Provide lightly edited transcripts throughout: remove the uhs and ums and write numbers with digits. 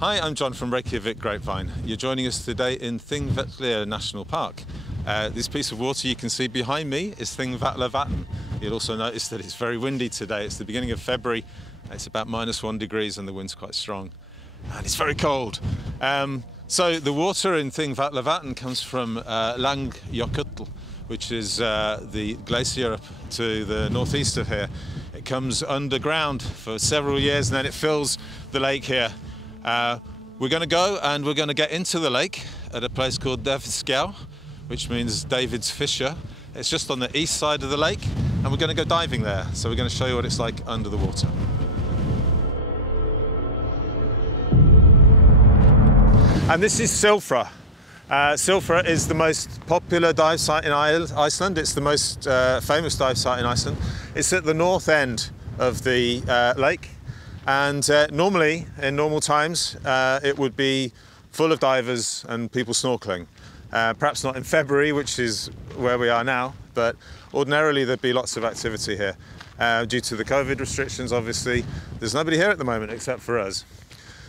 Hi, I'm John from Reykjavík, Grapevine. You're joining us today in Þingvallavatn National Park. This piece of water you can see behind me is Þingvallavatn. You'll also notice that it's very windy today. It's the beginning of February. It's about -1 degrees and the wind's quite strong. And it's very cold. So the water in Þingvallavatn comes from Glacial, which is the glacier up to the northeast of here. It comes underground for several years and then it fills the lake here. We're going to go and we're going to get into the lake at a place called Daviðsgjá, which means David's Fissure. It's just on the east side of the lake and we're going to go diving there. So we're going to show you what it's like under the water. And this is Silfra. Silfra is the most popular dive site in Iceland. It's the most famous dive site in Iceland. It's at the north end of the lake. And normally, in normal times, it would be full of divers and people snorkeling. Perhaps not in February, which is where we are now, but ordinarily there'd be lots of activity here. Due to the COVID restrictions, obviously, there's nobody here at the moment except for us.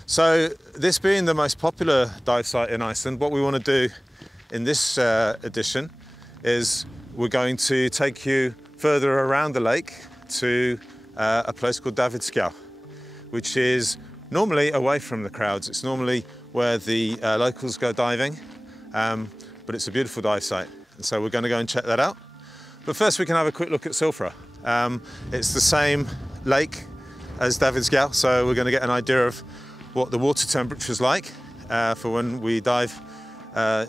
So this being the most popular dive site in Iceland, what we want to do in this edition is we're going to take you further around the lake to a place called Daviðsgjá, which is normally away from the crowds. It's normally where the locals go diving, but it's a beautiful dive site. And so we're going to go and check that out. But first we can have a quick look at Silfra. It's the same lake as Daviðsgjá, so we're going to get an idea of what the water temperature is like for when we dive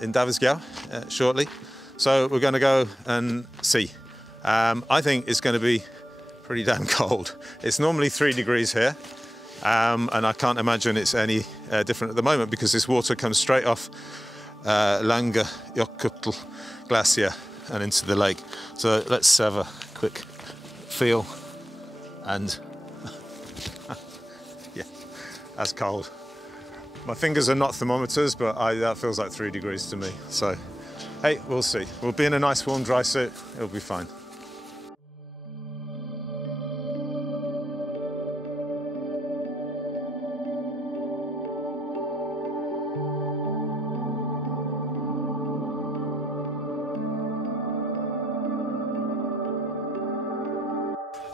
in Daviðsgjá shortly. So we're going to go and see. I think it's going to be pretty damn cold. It's normally 3 degrees here. And I can't imagine it's any different at the moment because this water comes straight off Glacial glacier and into the lake. So let's have a quick feel and yeah, that's cold. My fingers are not thermometers, but that feels like 3 degrees to me. So hey, we'll see. We'll be in a nice warm dry suit. It'll be fine.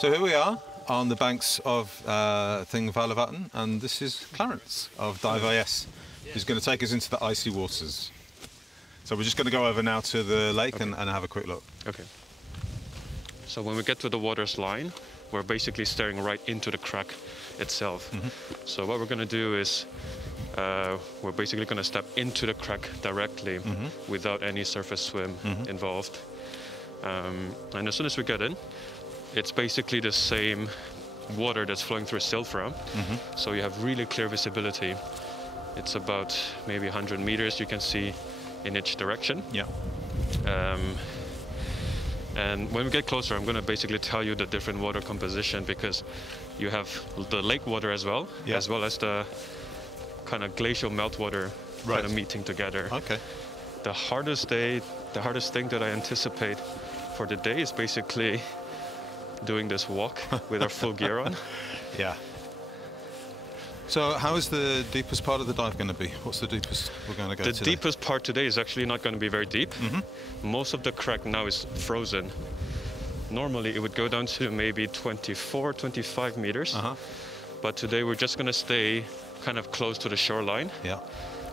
So here we are on the banks of Þingvallavatn, and this is Clarence of Dive IS, who's going to take us into the icy waters. So we're just going to go over now to the lake and have a quick look. Okay. So when we get to the water's line, we're basically staring right into the crack itself. So what we're going to do is we're basically going to step into the crack directly without any surface swim involved. And as soon as we get in, it's basically the same water that's flowing through Silfra, so you have really clear visibility. It's about maybe 100 meters you can see in each direction. Yeah. And when we get closer, I'm going to basically tell you the different water composition, because you have the lake water as well, as well as the kind of glacial meltwater kind of meeting together. Okay. The hardest thing that I anticipate for the day is basically doing this walk with our full gear on. Yeah. So how is the deepest part of the dive going to be? What's the deepest we're going to go to? The deepest part today is actually not going to be very deep. Most of the crack now is frozen. Normally it would go down to maybe 24, 25 meters. But today we're just going to stay kind of close to the shoreline,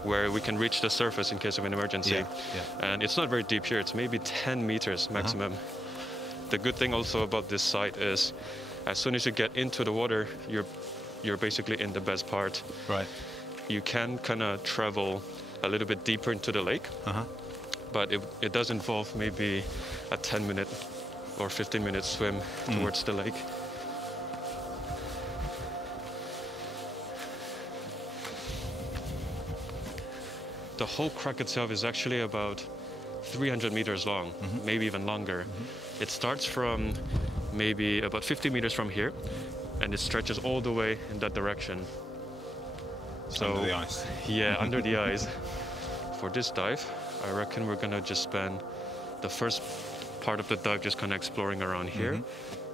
where we can reach the surface in case of an emergency. And it's not very deep here. It's maybe 10 meters maximum. The good thing also about this site is, as soon as you get into the water, you're basically in the best part. Right. You can kind of travel a little bit deeper into the lake, but it does involve maybe a 10-minute or 15-minute swim towards the lake. The whole crack itself is actually about 300 meters long, maybe even longer. It starts from maybe about 50 meters from here, and it stretches all the way in that direction. So under the ice. Yeah, under the ice. For this dive, I reckon we're gonna just spend the first part of the dive just kind of exploring around here,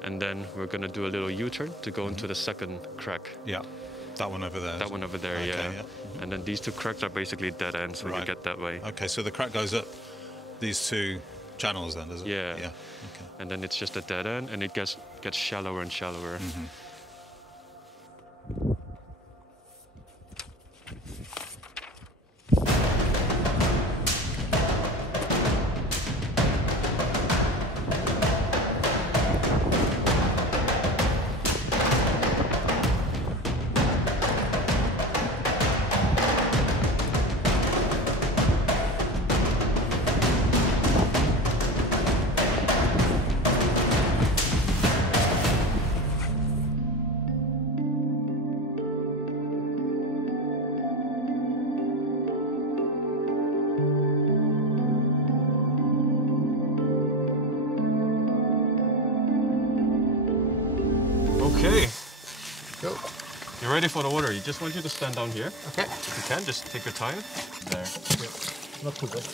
and then we're gonna do a little U-turn to go into the second crack. Yeah. That one over there? That one over there, okay, yeah. And then these two cracks are basically dead ends when you get that way. Okay, so the crack goes up these two channels then, does it? Yeah. Yeah. Okay. And then it's just a dead end, and it gets shallower and shallower. Okay. Go. You're ready for the water. You just want you to stand down here. Okay. If you can, just take your time. There. Yeah. Not too bad.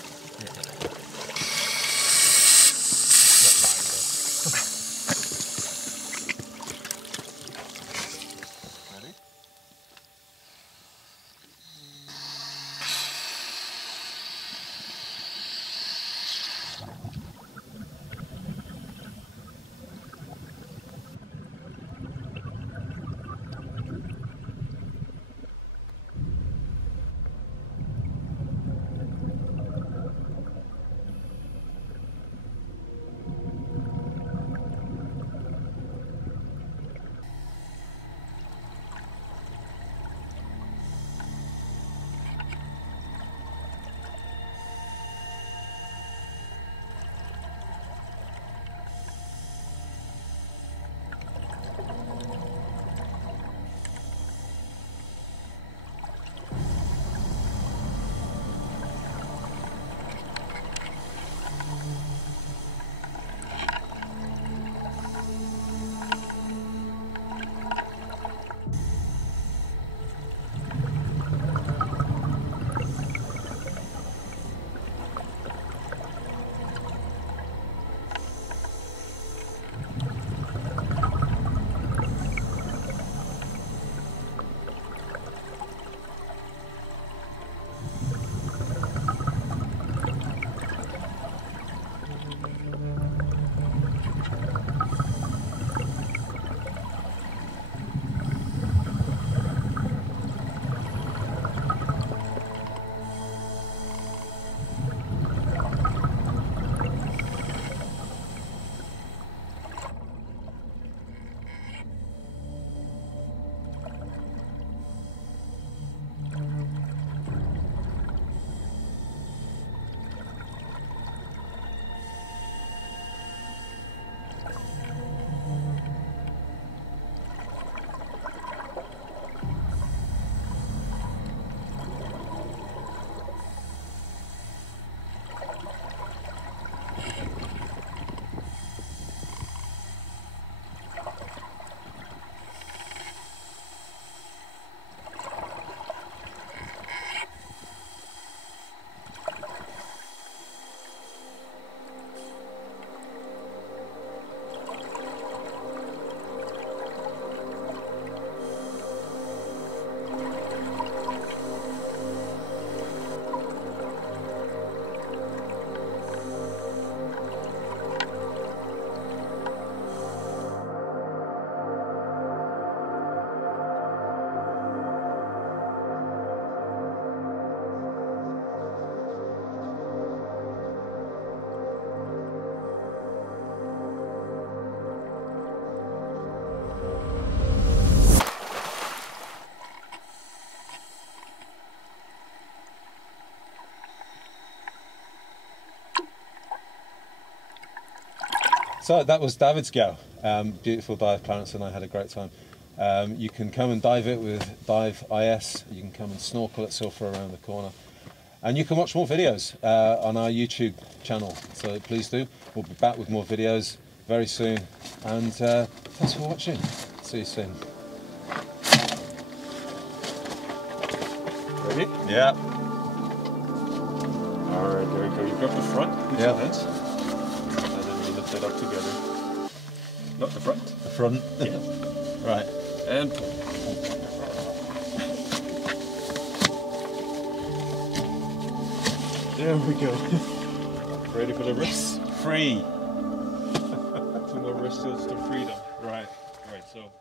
Ready? So that was Daviðsgjá, beautiful dive. Clarence and I had a great time. You can come and dive it with Dive IS. You can come and snorkel at Silfra around the corner. And you can watch more videos on our YouTube channel. So please do. We'll be back with more videos very soon. And thanks for watching. See you soon. Ready? Yeah. Alright, there we go. You grab the front with your hands. And then we lift it up together. Not the front. The front? Yeah. Right. And pull. There we go. Ready for the rest? Free. 2 more wristles to freedom. Right, so